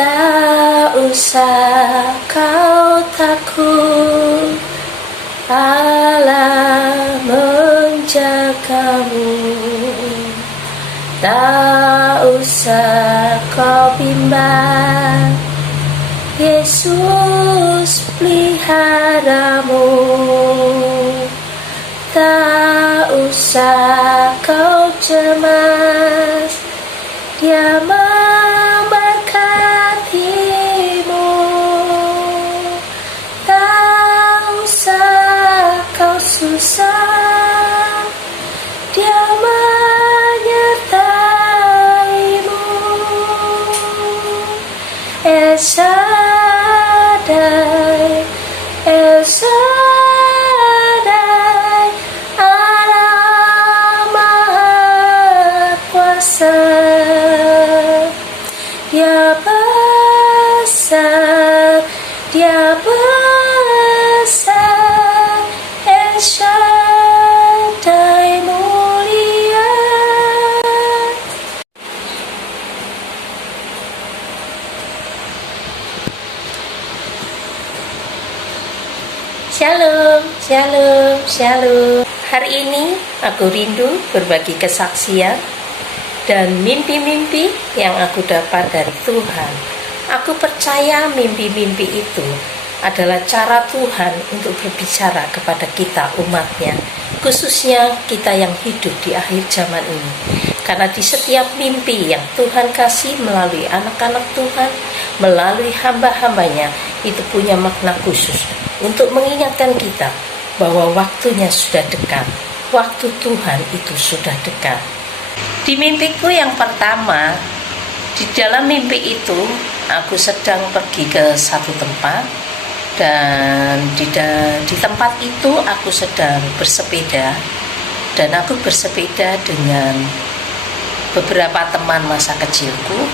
Tak usah kau takut, Allah menjagamu. Tak usah kau bimbang, Yesus peliharamu. Tak usah kau cemas, Dia memberkatimu. Tak usah kau susah, Dia menyertaimu. El Shaddai, El Shaddai, Allah Maha Kuasa. Dia besar, Dia besar, El Shaddai mulia. Shalom, shalom, shalom. Hari ini aku rindu berbagi kesaksian dan mimpi-mimpi yang aku dapat dari Tuhan. Aku percaya mimpi-mimpi itu adalah cara Tuhan untuk berbicara kepada kita umatnya, khususnya kita yang hidup di akhir zaman ini. Karena di setiap mimpi yang Tuhan kasih melalui anak-anak Tuhan, melalui hamba-hambanya, itu punya makna khusus untuk mengingatkan kita bahwa waktunya sudah dekat. Waktu Tuhan itu sudah dekat. Di mimpiku yang pertama, di dalam mimpi itu aku sedang pergi ke satu tempat, dan di tempat itu aku sedang bersepeda, dan aku bersepeda dengan beberapa teman masa kecilku,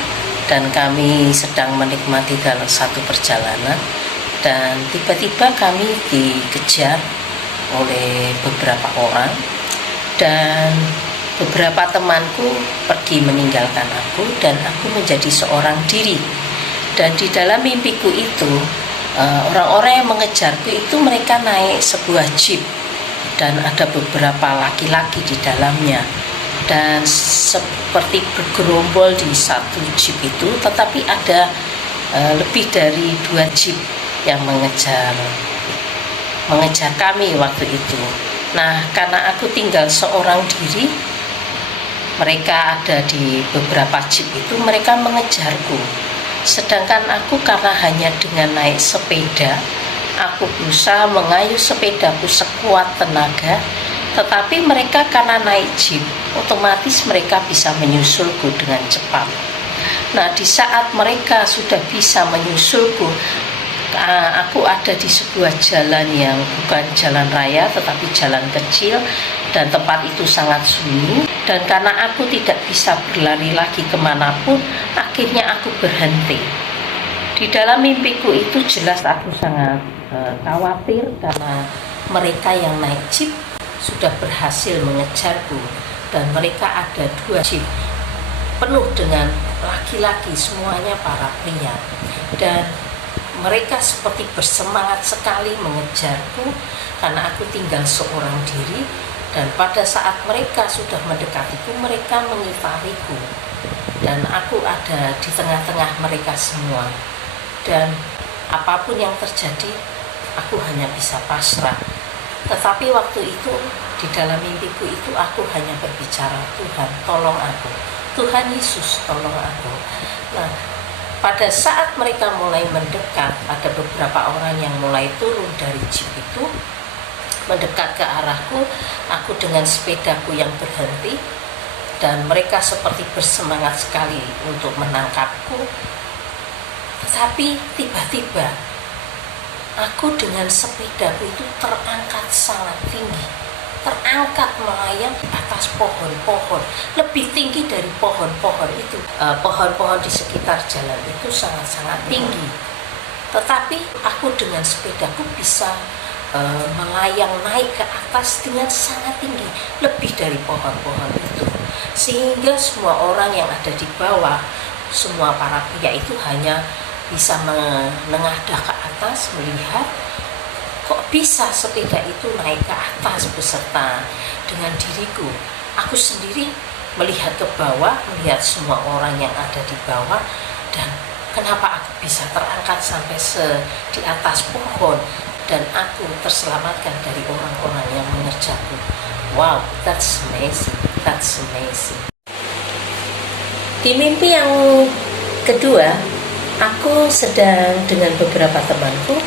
dan kami sedang menikmati dalam satu perjalanan, dan tiba-tiba kami dikejar oleh beberapa orang, dan beberapa temanku pergi meninggalkan aku, dan aku menjadi seorang diri. Dan di dalam mimpiku itu, orang-orang yang mengejarku itu mereka naik sebuah jeep, dan ada beberapa laki-laki di dalamnya, dan seperti bergerombol di satu jeep itu, tetapi ada lebih dari 2 jeep yang mengejar kami waktu itu. Nah, karena aku tinggal seorang diri, mereka ada di beberapa jeep itu, mereka mengejarku. Sedangkan aku karena hanya dengan naik sepeda, aku berusaha mengayuh sepedaku sekuat tenaga, tetapi mereka karena naik jeep, otomatis mereka bisa menyusulku dengan cepat. Nah, di saat mereka sudah bisa menyusulku, aku ada di sebuah jalan yang bukan jalan raya tetapi jalan kecil, dan tempat itu sangat sunyi. Dan karena aku tidak bisa berlari lagi kemanapun, akhirnya aku berhenti. Di dalam mimpiku itu jelas aku sangat khawatir karena mereka yang naik jeep sudah berhasil mengejarku, dan mereka ada 2 jeep penuh dengan laki-laki, semuanya para pria, dan mereka seperti bersemangat sekali mengejarku karena aku tinggal seorang diri. Dan pada saat mereka sudah mendekatiku, mereka mengitariku, dan aku ada di tengah-tengah mereka semua. Dan apapun yang terjadi, aku hanya bisa pasrah. Tetapi waktu itu, di dalam mimpiku itu, aku hanya berbicara, Tuhan tolong aku, Tuhan Yesus tolong aku. Nah, pada saat mereka mulai mendekat, ada beberapa orang yang mulai turun dari jeep itu, mendekat ke arahku. Aku dengan sepedaku yang berhenti, dan mereka seperti bersemangat sekali untuk menangkapku. Tetapi tiba-tiba aku dengan sepedaku itu terangkat sangat tinggi, terangkat melayang di atas pohon-pohon, lebih tinggi dari pohon-pohon itu. Pohon-pohon di sekitar jalan itu sangat-sangat tinggi, tetapi aku dengan sepedaku bisa melayang naik ke atas dengan sangat tinggi, lebih dari pohon-pohon itu, sehingga semua orang yang ada di bawah semua para pria itu hanya bisa menengadah ke atas melihat kok bisa sepeda itu naik ke atas beserta dengan diriku. Aku sendiri melihat ke bawah, melihat semua orang yang ada di bawah, dan kenapa aku bisa terangkat sampai di atas pohon dan aku terselamatkan dari orang-orang yang mengerjaku. Wow, that's amazing, that's amazing. Di mimpi yang kedua, aku sedang dengan beberapa temanku.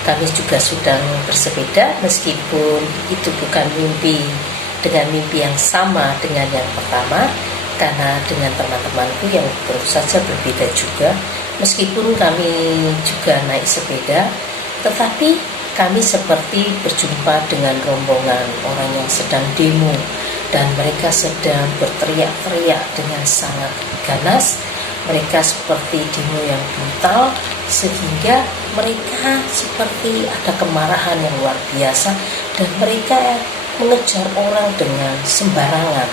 Kami juga sedang bersepeda, meskipun itu bukan mimpi dengan mimpi yang sama dengan yang pertama, karena dengan teman-temanku yang terus saja berbeda juga. Meskipun kami juga naik sepeda, tetapi kami seperti berjumpa dengan rombongan orang yang sedang demo, dan mereka sedang berteriak-teriak dengan sangat ganas. Mereka seperti demo yang brutal, sehingga mereka seperti ada kemarahan yang luar biasa, dan mereka mengejar orang dengan sembarangan.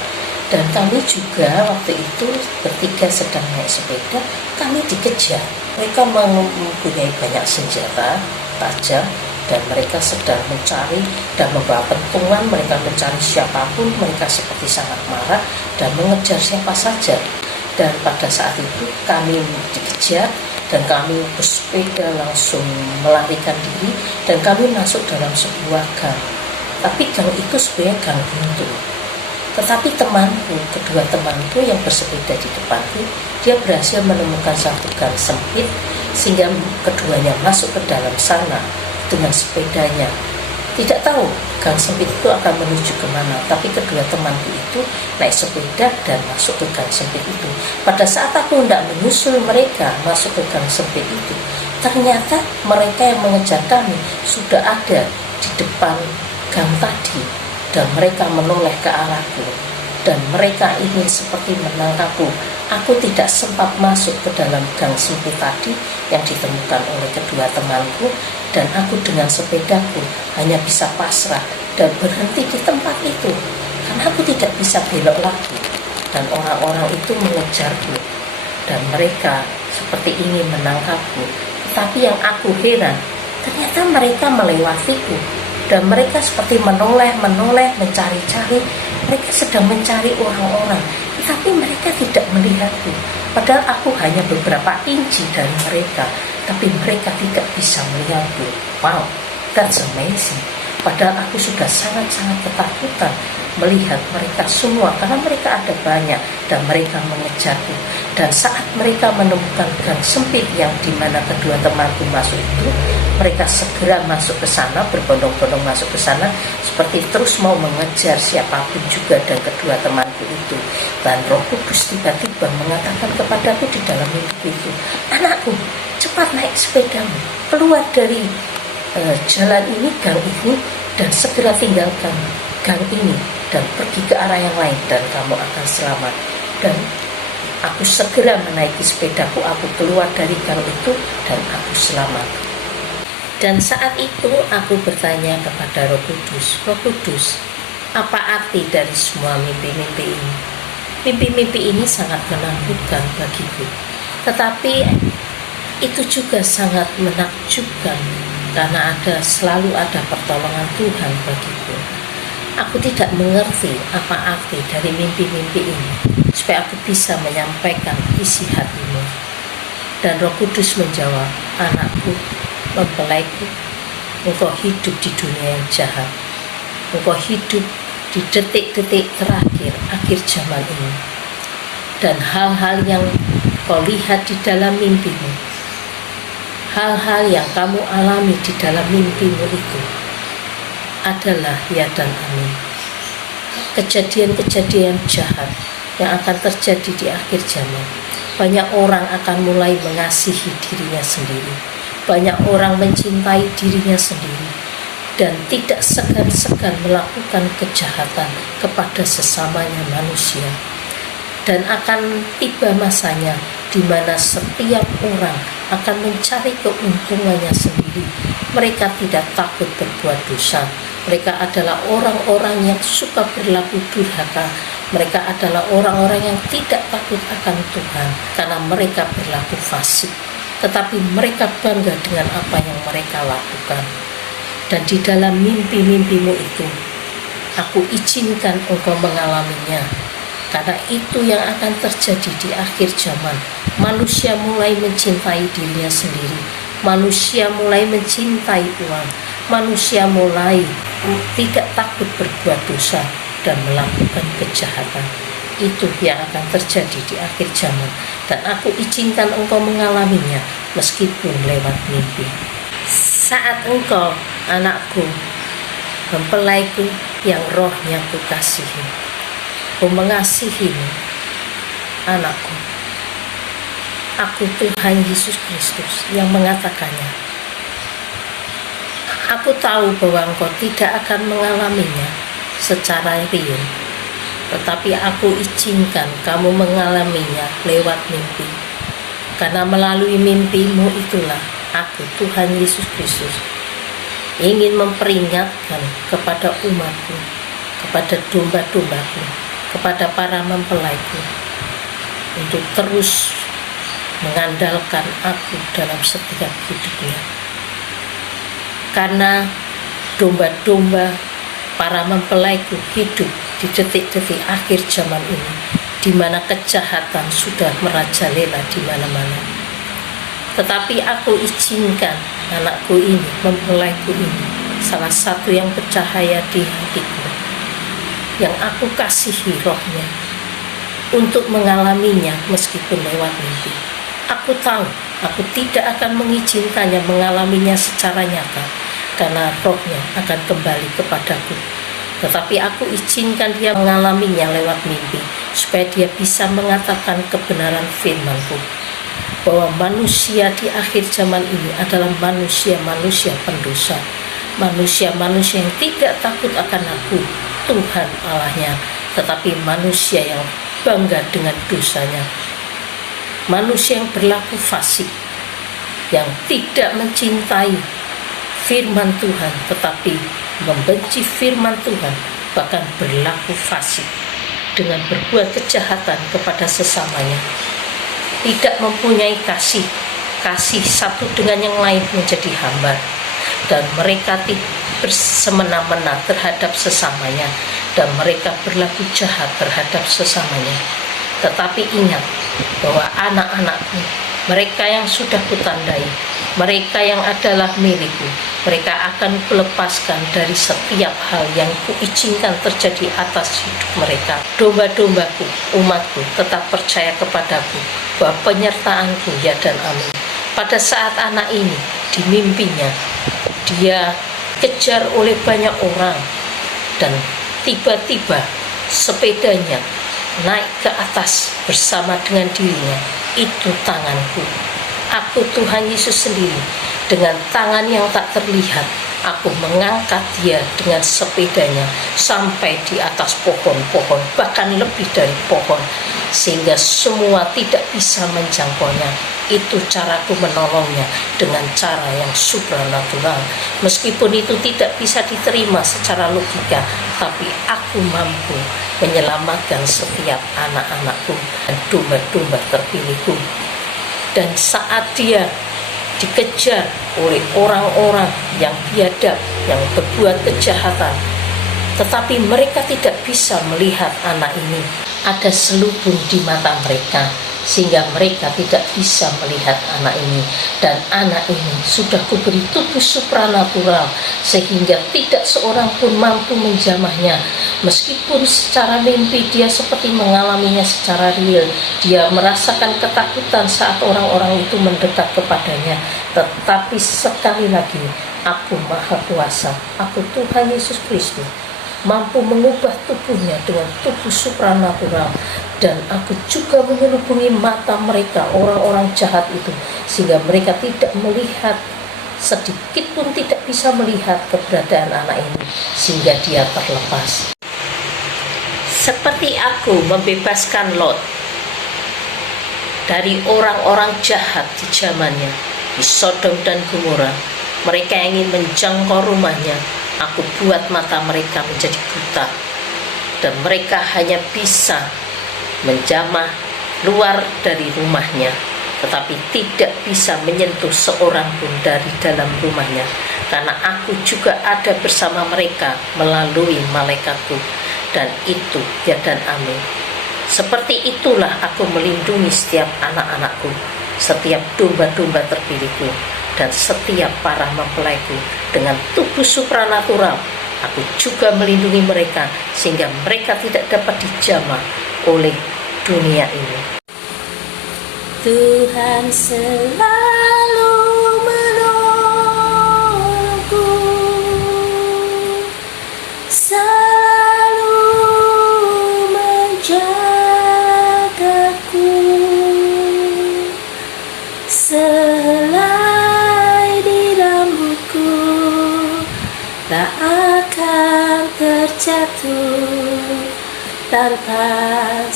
Dan kami juga waktu itu bertiga sedang naik sepeda, kami dikejar. Mereka mempunyai banyak senjata tajam, dan mereka sedang mencari dan membawa pentungan. Mereka mencari siapapun, mereka seperti sangat marah dan mengejar siapa saja. Dan pada saat itu kami dikejar, dan kami bersepeda langsung melarikan diri, dan kami masuk dalam sebuah gang. Tapi gang itu sebenarnya gang buntu. Tetapi temanku, kedua temanku yang bersepeda di depanku, dia berhasil menemukan satu gang sempit, sehingga keduanya masuk ke dalam sana dengan sepedanya. Tidak tahu gang sempit itu akan menuju kemana, tapi kedua temanku itu naik sepeda dan masuk ke gang sempit itu. Pada saat aku hendak menyusul mereka masuk ke gang sempit itu, ternyata mereka yang mengejar kami sudah ada di depan gang tadi, dan mereka menoleh ke arahku, dan mereka ingin seperti menangkapku. Aku tidak sempat masuk ke dalam gang sempit tadi yang ditemukan oleh kedua temanku, dan aku dengan sepedaku hanya bisa pasrah dan berhenti di tempat itu, karena aku tidak bisa belok lagi. Dan orang-orang itu mengejarku, dan mereka seperti ingin menangkapku. Tetapi yang aku heran, ternyata mereka melewatiku, dan mereka seperti menoleh, mencari-cari. Mereka sedang mencari orang-orang, tetapi mereka tidak melihatku. Padahal aku hanya beberapa inci dari mereka, tapi mereka tidak bisa melihatku. Wow, that's amazing. Padahal aku sudah sangat-sangat ketakutan melihat mereka semua, karena mereka ada banyak dan mereka mengejarku. Dan saat mereka menemukan gang sempit yang dimana kedua temanku masuk itu, mereka segera masuk ke sana, berbondong-bondong masuk ke sana, seperti terus mau mengejar siapapun juga dan kedua temanku itu. Dan Roh Kudus tiba-tiba mengatakan kepadaku di dalam mimpi itu, "Anakku, cepat naik sepedamu, keluar dari jalan ini, gang ini, dan segera tinggalkan gang ini dan pergi ke arah yang lain, dan kamu akan selamat." Dan aku segera menaiki sepedaku, aku keluar dari gang itu, dan aku selamat. Dan saat itu aku bertanya kepada Roh Kudus, "Roh Kudus, apa arti dari semua mimpi-mimpi ini?" Mimpi-mimpi ini sangat menakutkan bagiku, tetapi itu juga sangat menakjubkan, karena selalu ada pertolongan Tuhan bagiku. Aku tidak mengerti apa arti dari mimpi-mimpi ini, supaya aku bisa menyampaikan isi hatimu. Dan Roh Kudus menjawab, "Anakku, mempelaiku, engkau hidup di dunia yang jahat. Engkau hidup di detik-detik terakhir akhir zaman ini. Dan hal-hal yang kau lihat di dalam mimpimu, hal-hal yang kamu alami di dalam mimpimu itu adalah ya dan amin. Kejadian-kejadian jahat yang akan terjadi di akhir zaman. Banyak orang akan mulai mengasihi dirinya sendiri. Banyak orang mencintai dirinya sendiri dan tidak segan-segan melakukan kejahatan kepada sesamanya manusia. Dan akan tiba masanya di mana setiap orang akan mencari keuntungannya sendiri. Mereka tidak takut berbuat dosa. Mereka adalah orang-orang yang suka berlaku durhaka Mereka adalah orang-orang yang tidak takut akan Tuhan karena mereka berlaku fasik, tetapi mereka bangga dengan apa yang mereka lakukan. Dan di dalam mimpi-mimpimu itu, aku izinkan engkau mengalaminya, karena itu yang akan terjadi di akhir zaman. Manusia mulai mencintai dirinya sendiri, manusia mulai mencintai uang, manusia mulai tidak takut berbuat dosa dan melakukan kejahatan. Itu yang akan terjadi di akhir zaman, dan aku izinkan engkau mengalaminya meskipun lewat mimpi. Saat engkau, anakku, mempelaiku yang rohnya kukasihi, ku mengasihimu, anakku. Aku Tuhan Yesus Kristus yang mengatakannya. Aku tahu bahwa engkau tidak akan mengalaminya secara real, tetapi aku izinkan kamu mengalaminya lewat mimpi. Karena melalui mimpimu itulah aku, Tuhan Yesus Kristus, ingin memperingatkan kepada umatku, kepada domba-dombaku, kepada para mempelaiku, untuk terus mengandalkan aku dalam setiap hidupnya. Karena domba-domba para mempelaiku hidup di detik-detik akhir zaman ini, di mana kejahatan sudah merajalela di mana-mana. Tetapi aku izinkan anakku ini, mempelaiku ini, salah satu yang bercahaya di hatiku, yang aku kasihi rohnya, untuk mengalaminya meskipun lewat mimpi. Aku tahu aku tidak akan mengizinkannya mengalaminya secara nyata, karena rohnya akan kembali kepadaku. Tetapi aku izinkan dia mengalaminya lewat mimpi, supaya dia bisa mengatakan kebenaran firman-Ku, bahwa manusia di akhir zaman ini adalah manusia-manusia pendosa, manusia-manusia yang tidak takut akan aku, Tuhan Allahnya, tetapi manusia yang bangga dengan dosanya, manusia yang berlaku fasik, yang tidak mencintai firman Tuhan, tetapi membenci firman Tuhan, bahkan berlaku fasik dengan berbuat kejahatan kepada sesamanya, tidak mempunyai kasih satu dengan yang lain menjadi hambar, dan mereka bersemena-mena terhadap sesamanya, dan mereka berlaku jahat terhadap sesamanya. Tetapi ingat bahwa anak-anakku, mereka yang sudah kutandai, mereka yang adalah milikku, mereka akan kulepaskan dari setiap hal yang kuizinkan terjadi atas hidup mereka. Domba-dombaku, umatku, tetap percaya kepadaku, bahwa penyertaanku ya dan amin. Pada saat anak ini di mimpinya, dia kejar oleh banyak orang, dan tiba-tiba sepedanya naik ke atas bersama dengan dirinya. Itu tanganku, aku Tuhan Yesus sendiri, dengan tangan yang tak terlihat, aku mengangkat dia dengan sepedanya sampai di atas pohon-pohon, bahkan lebih dari pohon, sehingga semua tidak bisa menjangkaunya. Itu caraku menolongnya dengan cara yang supranatural. Meskipun itu tidak bisa diterima secara logika, tapi aku mampu menyelamatkan setiap anak-anakku dan domba-domba terpilihku. Dan saat dia dikejar oleh orang-orang yang biadab, yang berbuat kejahatan, tetapi mereka tidak bisa melihat anak ini, ada selubung di mata mereka, sehingga mereka tidak bisa melihat anak ini. Dan anak ini sudah kuberi tubuh supranatural, sehingga tidak seorang pun mampu menjamahnya. Meskipun secara mimpi dia seperti mengalaminya secara real, dia merasakan ketakutan saat orang-orang itu mendekat kepadanya, tetapi sekali lagi, aku Maha Kuasa, aku Tuhan Yesus Kristus, mampu mengubah tubuhnya dengan tubuh supranatural. Dan aku juga menyelubungi mata mereka, orang-orang jahat itu, sehingga mereka tidak melihat, sedikit pun tidak bisa melihat keberadaan anak ini, sehingga dia terlepas. Seperti aku membebaskan Lot dari orang-orang jahat di zamannya, di Sodom dan Gomora, mereka yang ingin menjangkau rumahnya, aku buat mata mereka menjadi buta. dan mereka hanya bisa menjamah luar dari rumahnya, tetapi tidak bisa menyentuh seorang pun dari dalam rumahnya, karena aku juga ada bersama mereka melalui malaikatku. Dan itu ya dan amin. Seperti itulah aku melindungi setiap anak-anakku, setiap domba-domba terpilihku, dan setiap para mempelaiku dengan tubuh supranatural. Aku juga melindungi mereka sehingga mereka tidak dapat dijamah oleh dunia ini. Tuhan selalu menolongku, selalu menjagaku, selai di rambutku tak akan terjatuh tanpa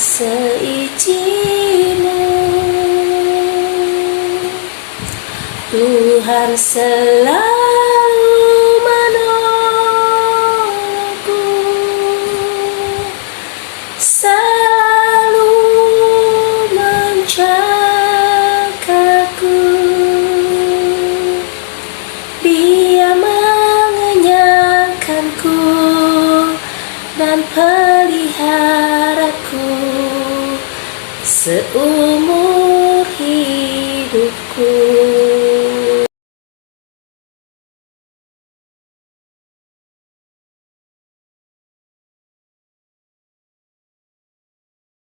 seizinmu. Tuhan selalu menolongku, selalu menjagaku. Dia mengenyangkanku dan peliharaku